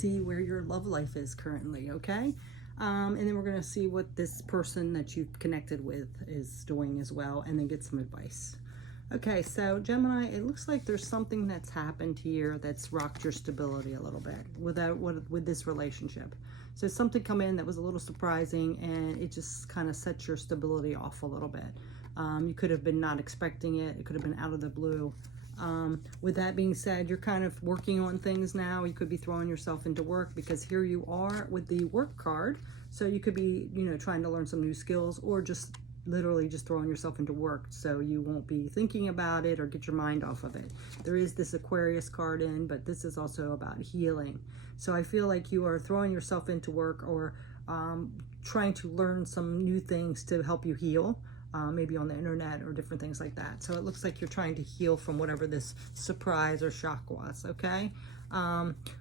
see where your love life is currently, okay? And then we're going to see what this person that you've connected with is doing as well, and then get some advice. Okay, so Gemini, it looks like there's something that's happened here that's rocked your stability a little bit with this relationship. So something come in that was a little surprising, and it just kind of set your stability off a little bit. You could have been not expecting it. It could have been out of the blue. With that being said, you're kind of working on things now. You could be throwing yourself into work, because here you are with the work card. So you could be, trying to learn some new skills, or just literally just throwing yourself into work, so you won't be thinking about it or get your mind off of it. There is this Aquarius card in, but this is also about healing. So I feel like you are throwing yourself into work, or trying to learn some new things to help you heal, maybe on the internet or different things like that. So it looks like you're trying to heal from whatever this surprise or shock was, okay?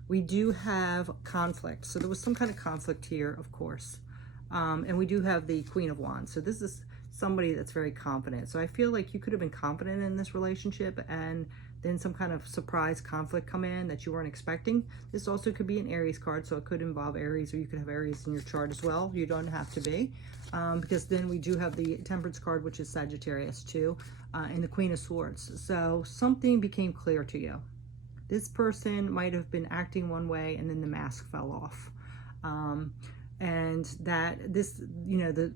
We do have conflict. So there was some kind of conflict here, of course. And we do have the Queen of Wands. So this is somebody that's very confident. So I feel like you could have been confident in this relationship, and then some kind of surprise conflict come in that you weren't expecting. This also could be an Aries card, so it could involve Aries, or you could have Aries in your chart as well. You don't have to be, because then we do have the Temperance card, which is Sagittarius too, and the Queen of Swords. So something became clear to you. This person might have been acting one way, and then the mask fell off. And that this, the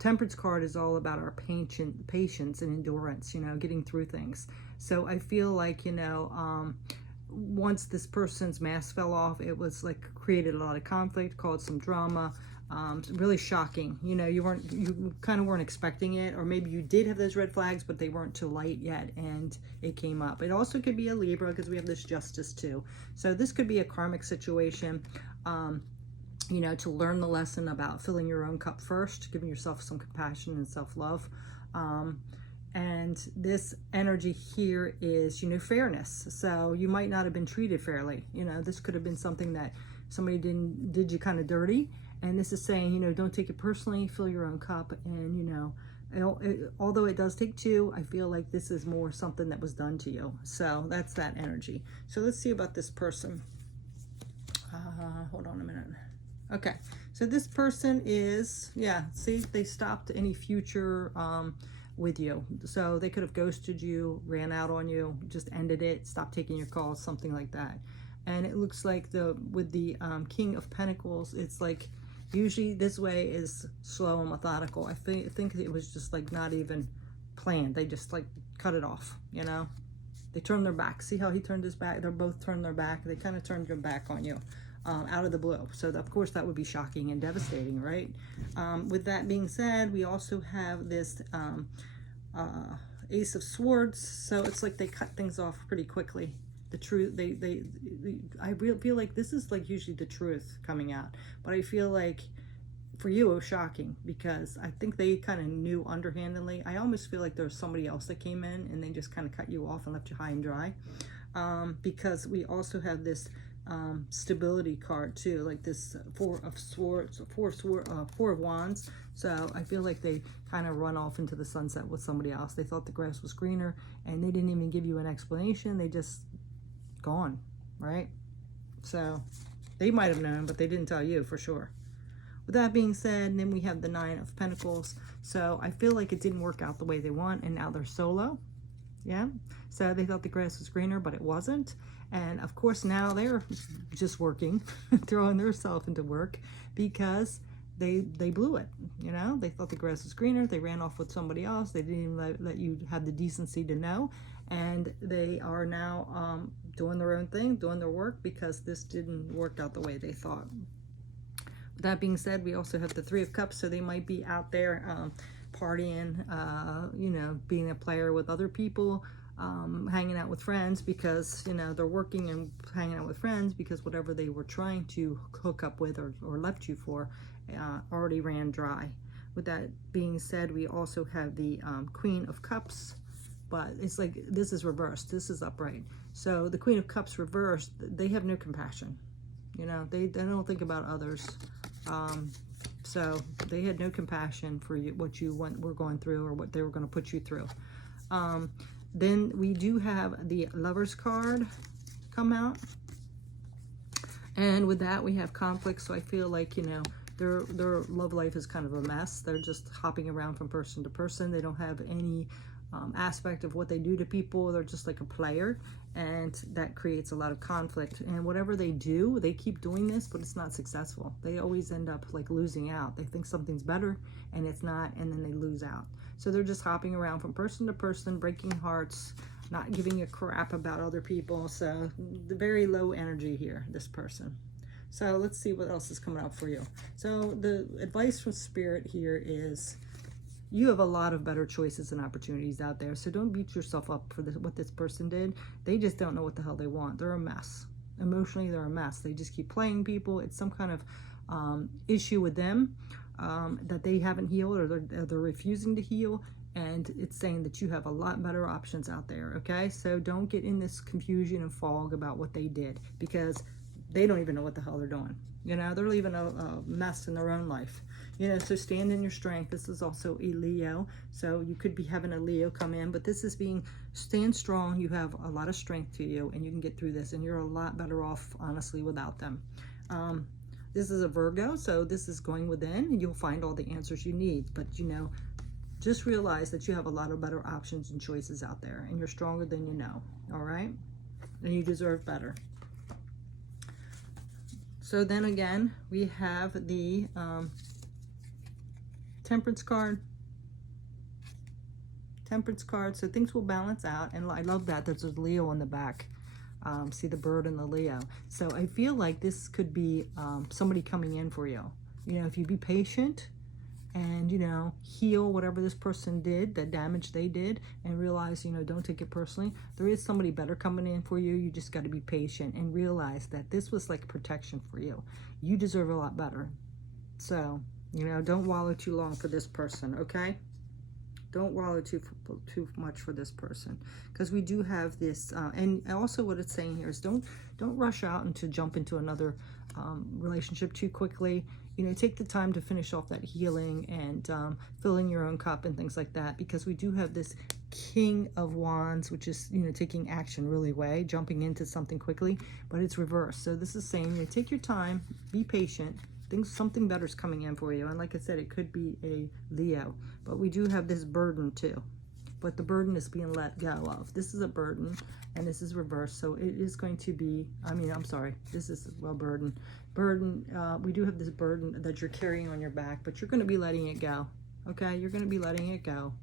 Temperance card is all about our patience and endurance, getting through things. So I feel like, once this person's mask fell off, it was like created a lot of conflict, caused some drama, really shocking. You kind of weren't expecting it, or maybe you did have those red flags, but they weren't too light yet, and it came up. It also could be a Libra, because we have this Justice too. So this could be a karmic situation. To learn the lesson about filling your own cup first, giving yourself some compassion and self-love. And this energy here is, fairness. So you might not have been treated fairly. This could have been something that somebody did you kind of dirty. And this is saying, don't take it personally, fill your own cup. And, although it does take two, I feel like this is more something that was done to you. So that's that energy. So let's see about this person. Hold on a minute. Okay, so this person is, see, they stopped any future with you. So they could have ghosted you, ran out on you, just ended it, stopped taking your calls, something like that. And it looks like with the King of Pentacles, it's like usually this way is slow and methodical. I think it was just like not even planned. They just like cut it off, They turned their back. See how he turned his back? They're both turned their back. They kind of turned their back on you. Out of the blue. So of course that would be shocking and devastating, right? With that being said, we also have this Ace of Swords. So it's like they cut things off pretty quickly. The truth, I feel like this is like usually the truth coming out, but I feel like for you it was shocking, because I think they kind of knew underhandedly. I almost feel like there's somebody else that came in and they just kind of cut you off and left you high and dry, because we also have this stability card too, like this Four of Wands. So I feel like they kind of run off into the sunset with somebody else. They thought the grass was greener, and they didn't even give you an explanation. They just gone, right? So they might have known, but they didn't tell you for sure. With that being said, then we have the Nine of Pentacles. So I feel like it didn't work out the way they want, and now they're solo. Yeah, so they thought the grass was greener, but it wasn't. And of course now they're just working, throwing themselves into work, because they blew it. They thought the grass was greener. They ran off with somebody else. They didn't even let you have the decency to know. And they are now doing their own thing, doing their work, because this didn't work out the way they thought. With that being said, we also have the Three of Cups. So they might be out there partying, being a player with other people, hanging out with friends, because they're working and hanging out with friends, because whatever they were trying to hook up with or left you for already ran dry. With that being said, we also have the Queen of Cups, but it's like this is reversed, this is upright. So the Queen of Cups reversed, they have no compassion. They don't think about others. So they had no compassion for you, what you were going through, or what they were going to put you through. Then we do have the Lovers card come out. And with that, we have conflict. So I feel like, you know, their love life is kind of a mess. They're just hopping around from person to person. They don't have any aspect of what they do to people. They're just like a player, and that creates a lot of conflict. And whatever they do, they keep doing this, but it's not successful. They always end up like losing out. They think something's better and it's not, and then they lose out. So they're just hopping around from person to person, breaking hearts, not giving a crap about other people. So the very low energy here, this person. So let's see what else is coming up for you. So the advice from Spirit here is, you have a lot of better choices and opportunities out there. So don't beat yourself up for what this person did. They just don't know what the hell they want. They're a mess. Emotionally, they're a mess. They just keep playing people. It's some kind of issue with them that they haven't healed, or they're refusing to heal. And it's saying that you have a lot better options out there, okay? So don't get in this confusion and fog about what they did, because they don't even know what the hell they're doing. You know, they're leaving a mess in their own life. You know, so stand in your strength. This is also a Leo. So you could be having a Leo come in, but this is being, stand strong. You have a lot of strength to you, and you can get through this, and you're a lot better off, honestly, without them. This is a Virgo, so this is going within, and you'll find all the answers you need. But, you know, just realize that you have a lot of better options and choices out there, and you're stronger than you know, all right? And you deserve better. So then again, we have the Temperance card. Temperance card. So things will balance out. And I love that there's a Leo on the back. See the bird and the Leo. So I feel like this could be somebody coming in for you. You know, if you be patient and, you know, heal whatever this person did, the damage they did, and realize, you know, don't take it personally. There is somebody better coming in for you. You just got to be patient and realize that this was like protection for you. You deserve a lot better. So, you know, don't wallow too long for this person, okay? Don't wallow too much for this person, because we do have this, and also what it's saying here is don't rush out and to jump into another relationship too quickly. You know, take the time to finish off that healing and filling your own cup and things like that, because we do have this King of Wands, which is, you know, taking action really way, jumping into something quickly, but it's reversed. So this is saying, you know, take your time, be patient. Something better is coming in for you. And like I said, it could be a Leo, but we do have this burden too, but the burden is being let go of. This is a burden, and this is reversed. So it is going to be, I'm sorry, this is, well, burden. We do have this burden that you're carrying on your back, but you're going to be letting it go. Okay. You're going to be letting it go.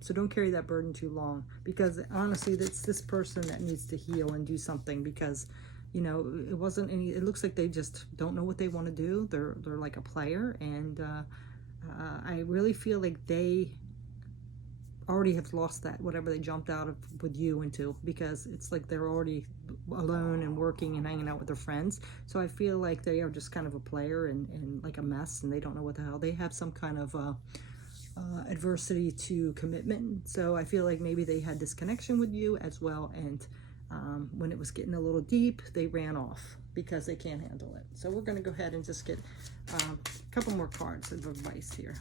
So don't carry that burden too long, because honestly, it's this person that needs to heal and do something, because, you know, it looks like they just don't know what they want to do. They're like a player, and I really feel like they already have lost that, whatever they jumped out of with you into, because it's like they're already alone and working and hanging out with their friends. So I feel like they are just kind of a player and like a mess, and they don't know what the hell. They have some kind of adversity to commitment. So I feel like maybe they had this connection with you as well, and when it was getting a little deep, they ran off because they can't handle it. So we're going to go ahead and just get a couple more cards of advice here,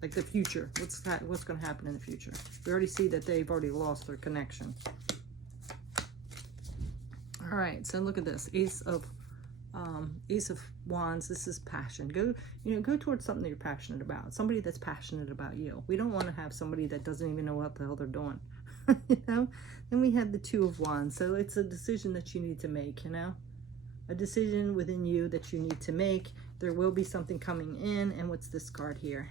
like the future. What's going to happen in the future? We already see that they've already lost their connection. All right, so look at this, Ace of Wands. This is passion. Go towards something that you're passionate about. Somebody that's passionate about you. We don't want to have somebody that doesn't even know what the hell they're doing. You know. Then we have the Two of Wands. So it's a decision that you need to make. You know, a decision within you that you need to make. There will be something coming in. And what's this card here?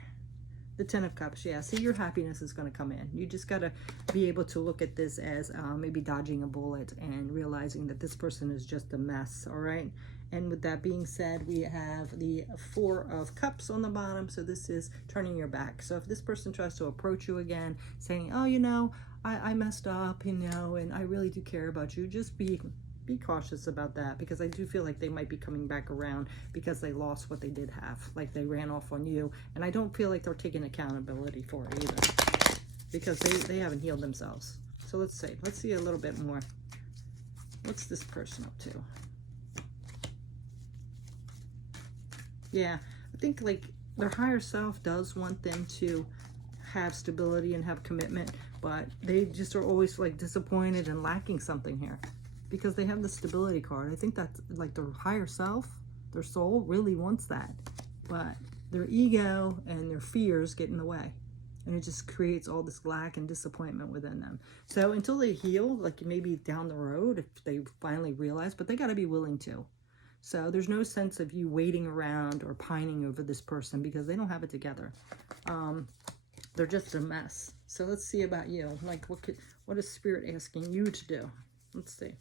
The Ten of Cups. Yeah, see, your happiness is going to come in. You just got to be able to look at this as maybe dodging a bullet and realizing that this person is just a mess. All right. And with that being said, we have the Four of Cups on the bottom. So this is turning your back. So if this person tries to approach you again, saying, oh, you know, I messed up, you know, and I really do care about you, just be cautious about that, because I do feel like they might be coming back around because they lost what they did have. Like they ran off on you. And I don't feel like they're taking accountability for it either, because they haven't healed themselves. So let's see a little bit more. What's this person up to? Yeah, I think like their higher self does want them to have stability and have commitment, but they just are always like disappointed and lacking something here. because they have the stability card. I think that's like their higher self, their soul really wants that, but their ego and their fears get in the way. And it just creates all this lack and disappointment within them. So until they heal, like maybe down the road, if they finally realize, but they got to be willing to. So there's no sense of you waiting around or pining over this person because they don't have it together. They're just a mess. So let's see about you. Like what is Spirit asking you to do? Let's see.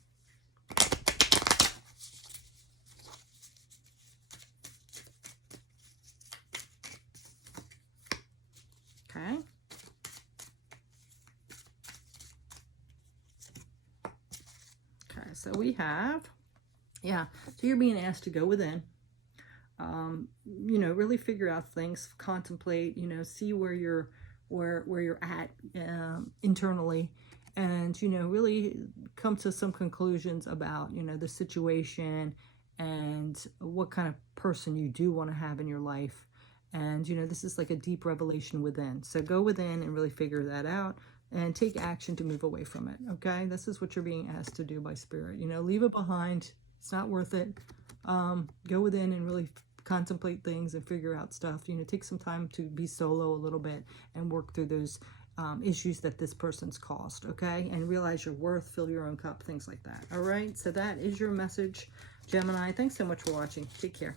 Okay. Okay, so we have, yeah, so you're being asked to go within, you know, really figure out things, contemplate, you know, see where you're at internally, and, you know, really come to some conclusions about, you know, the situation and what kind of person you do want to have in your life. And, you know, this is like a deep revelation within. So go within and really figure that out and take action to move away from it. Okay. This is what you're being asked to do by Spirit. You know, leave it behind. It's not worth it. Go within and really contemplate things and figure out stuff. You know, take some time to be solo a little bit and work through those issues that this person's caused. Okay. And realize your worth, fill your own cup, things like that. All right. So that is your message, Gemini. Thanks so much for watching. Take care.